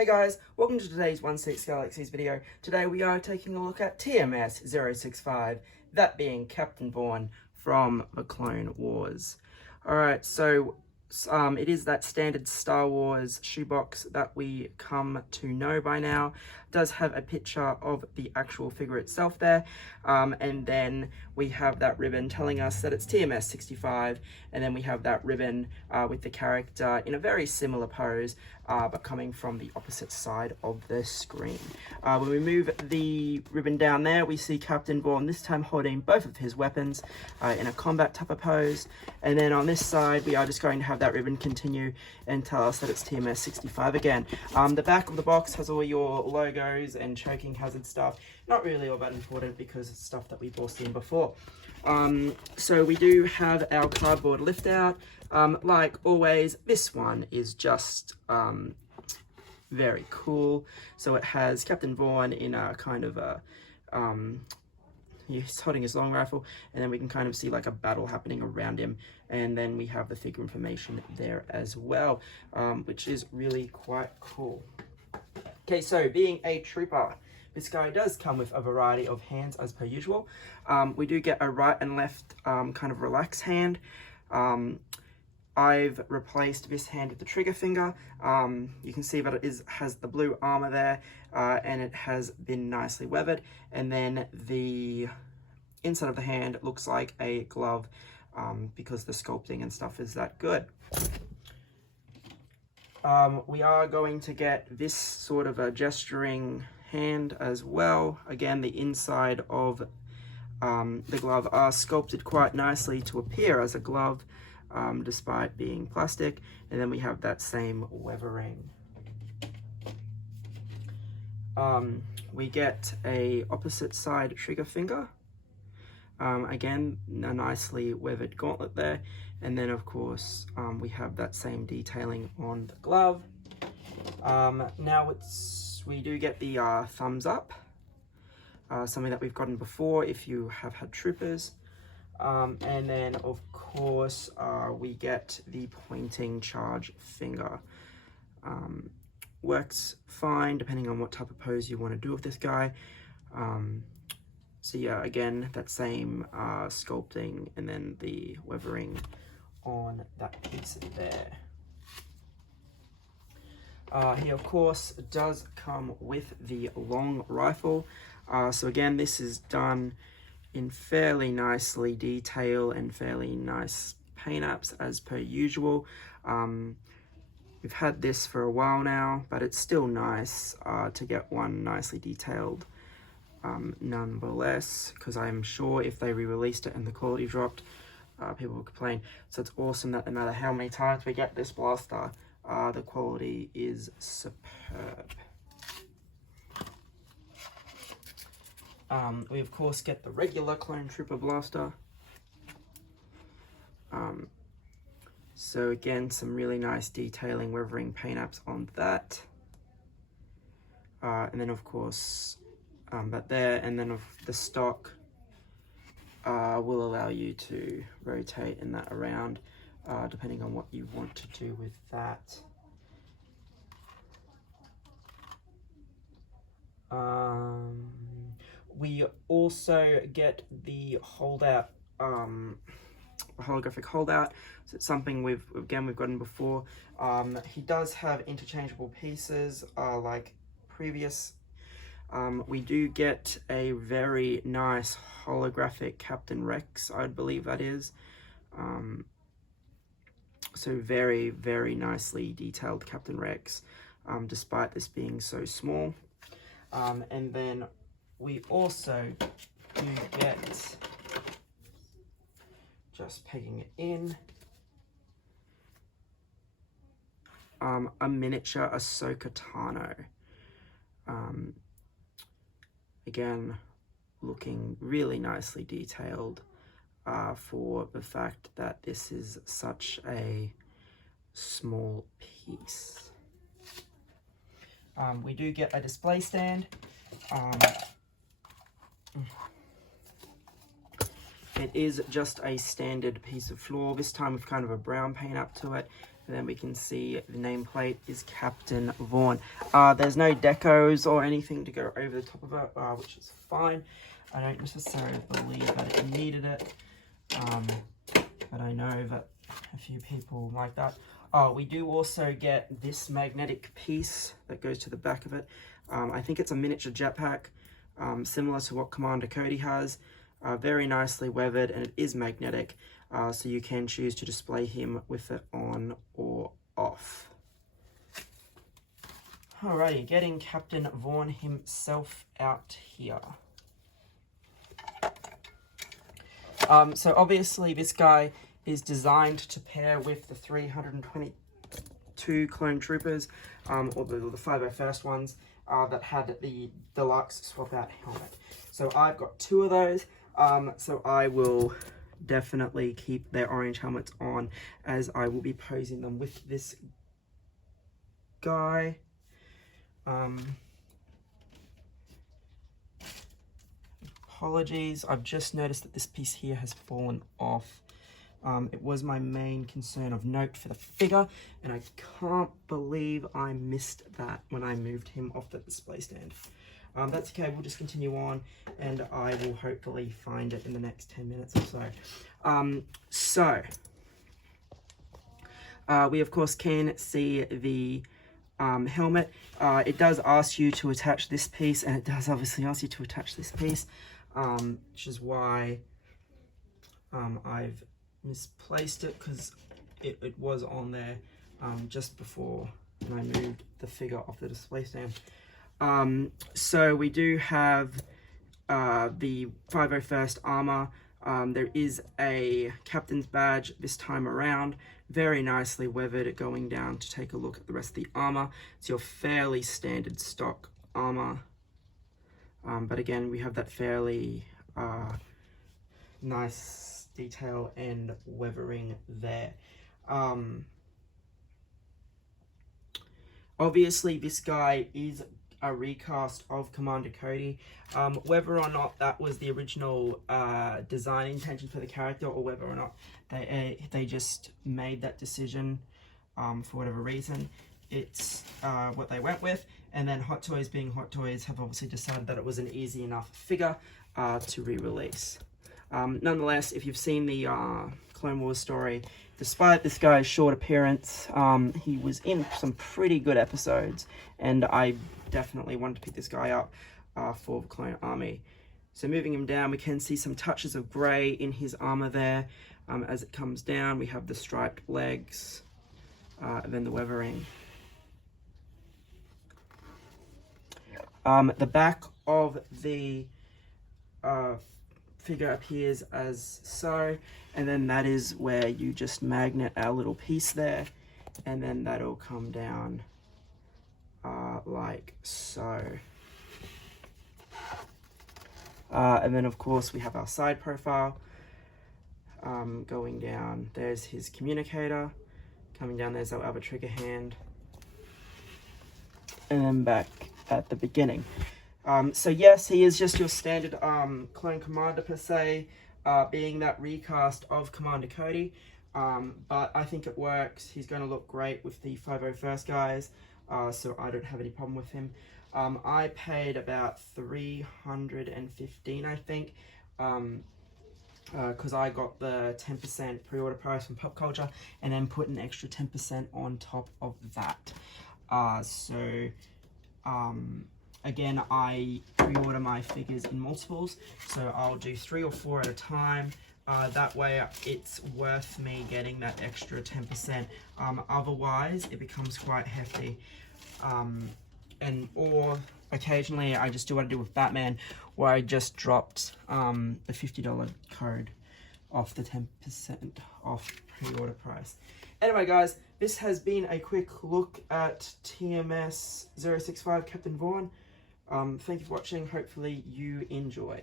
Hey guys, welcome to today's 1/6 Galaxies video. Today we are taking a look at TMS 065, that being Captain Vaughn from the Clone Wars. Alright, so it is that standard Star Wars shoebox that we come to know by now. It does have a picture of the actual figure itself there, and then we have that ribbon telling us that it's TMS 65, and then we have that ribbon with the character in a very similar pose, but coming from the opposite side of the screen. When we move the ribbon down there, we see Captain Vaughn, this time holding both of his weapons in a combat type of pose, and then on this side we are just going to have that ribbon continue and tell us that it's TMS 65 again. The back of the box has all your logos and choking hazard stuff. Not really all that important because it's stuff that we've all seen before. So we do have our cardboard lift out. Like always, this one is just very cool. So it has Captain Vaughn in a kind of a he's holding his long rifle, and then we can kind of see like a battle happening around him, and then we have the figure information there as well, which is really quite cool. Okay, so being a trooper, this guy does come with a variety of hands as per usual. We do get a right and left kind of relax hand. I've replaced this hand with the trigger finger. You can see that it has the blue armor there, and it has been nicely weathered. And then the inside of the hand looks like a glove because the sculpting and stuff is that good. We are going to get this sort of a gesturing hand as well. Again, the inside of the glove are sculpted quite nicely to appear as a glove, despite being plastic, and then we have that same weathering. We get a opposite side trigger finger, again a nicely weathered gauntlet there, and then of course we have that same detailing on the glove. Now we do get the thumbs up, something that we've gotten before if you have had troopers. And then of course we get the pointing charge finger. Works fine depending on what type of pose you want to do with this guy. So yeah, again, that same sculpting and then the weathering on that piece there. He of course does come with the long rifle. So again, this is done in fairly nicely detail and fairly nice paint apps as per usual. We've had this for a while now, but it's still nice to get one nicely detailed nonetheless, because I'm sure if they re-released it and the quality dropped, people will complain. So it's awesome that no matter how many times we get this blaster, the quality is superb. We of course get the regular Clone Trooper blaster. So again, some really nice detailing, weathering paint apps on that. And then of course, that there, and then of the stock will allow you to rotate and that around, depending on what you want to do with that. We also get the holdout, holographic holdout. So it's something we've gotten before. He does have interchangeable pieces like previous. We do get a very nice holographic Captain Rex, I believe that is. So very, very nicely detailed Captain Rex, despite this being so small. And then we also do get, just pegging it in, a miniature Ahsoka Tano. Again, looking really nicely detailed for the fact that this is such a small piece. We do get a display stand. It is just a standard piece of floor, this time with kind of a brown paint up to it, And then we can see the nameplate is Captain Vaughn. There's no decos or anything to go over the top of it, which is fine. I don't necessarily believe that it needed it, but I know that a few people like that. We do also get this magnetic piece that goes to the back of it. I think it's a miniature jetpack, similar to what Commander Cody has. Very nicely weathered, and it is magnetic, so you can choose to display him with it on or off. Alrighty, getting Captain Vaughn himself out here. So obviously this guy is designed to pair with the 322 clone troopers, or the 501st ones that had the deluxe swap out helmet. So I've got 2 of those, so I will definitely keep their orange helmets on, as I will be posing them with this guy. Apologies, I've just noticed that this piece here has fallen off. It was my main concern of note for the figure, and I can't believe I missed that when I moved him off the display stand. That's okay, we'll just continue on, and I will hopefully find it in the next 10 minutes or so. We of course can see the helmet. It does ask you to attach this piece, and it does obviously ask you to attach this piece, which is why I've misplaced it, because it was on there just before when I moved the figure off the display stand. So we do have the 501st armor. There is a captain's badge this time around, very nicely weathered, going down to take a look at the rest of the armor. It's your fairly standard stock armor, but again we have that fairly nice detail and weathering there. Obviously this guy is a recast of Commander Cody. Whether or not that was the original design intention for the character, or whether or not they just made that decision for whatever reason, it's what they went with. And then Hot Toys, being Hot Toys, have obviously decided that it was an easy enough figure to re-release. Nonetheless, if you've seen the Clone Wars story, despite this guy's short appearance, he was in some pretty good episodes, and I definitely wanted to pick this guy up for the Clone Army. So moving him down, we can see some touches of grey in his armor there. As it comes down, we have the striped legs, and then the weathering. The back of the figure appears as so, and then that is where you just magnet our little piece there, and then that'll come down like so. And then of course we have our side profile going down. There's his communicator coming down. There's our other trigger hand, and then back at the beginning. So yes, he is just your standard clone commander per se, being that recast of Commander Cody, but I think it works. He's going to look great with the 501st guys, so I don't have any problem with him. I paid about $315, I think, because I got the 10% pre-order price from Pop Culture, and then put an extra 10% on top of that. Again, I pre-order my figures in multiples, so I'll do 3 or 4 at a time. That way it's worth me getting that extra 10%. Otherwise, it becomes quite hefty. Or occasionally I just do what I do with Batman, where I just dropped the $50 code off the 10% off pre-order price. Anyway guys, this has been a quick look at TMS 065 Captain Vaughn. Thank you for watching. Hopefully you enjoy.